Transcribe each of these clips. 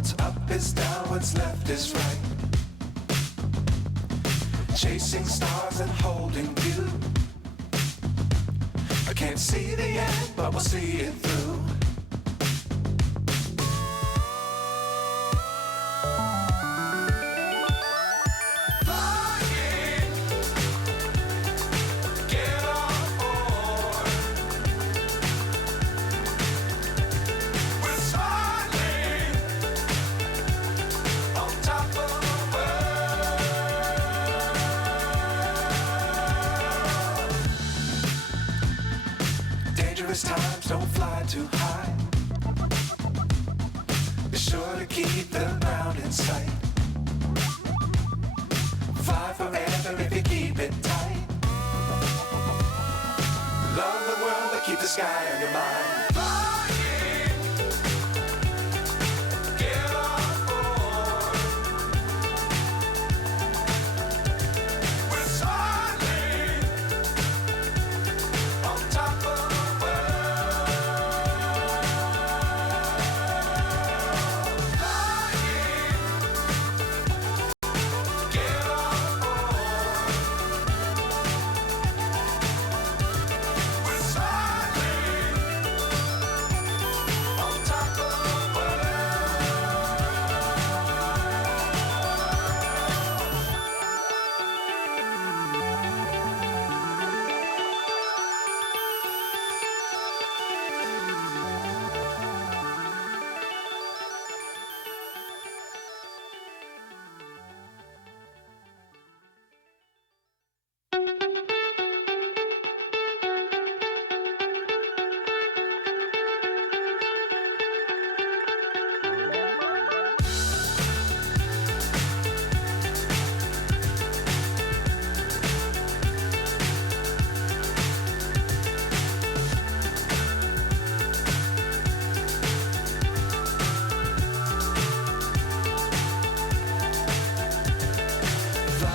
What's up is down, what's left is right. Chasing stars and holding you. I can't see the end, but we'll see it through. Dangerous times, don't fly too high. Be sure to keep the ground in sight. Fly forever if you keep it tight. Love the world, but keep the sky on your mind.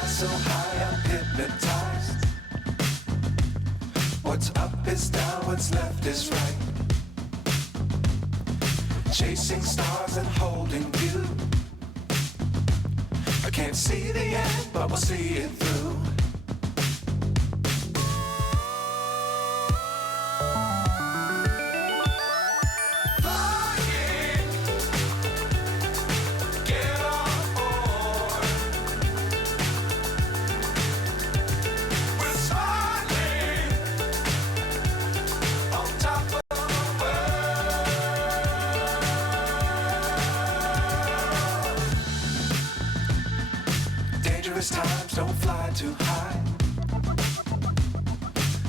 So high I'm hypnotized. What's up is down, what's left is right. Chasing stars and holding you. I can't see the end, but we'll see it through. Dangerous times, don't fly too high.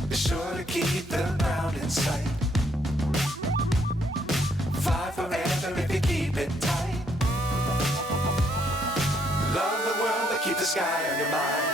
Be sure to keep the ground in sight. Fly forever if you keep it tight. Love the world, but keep the sky on your mind.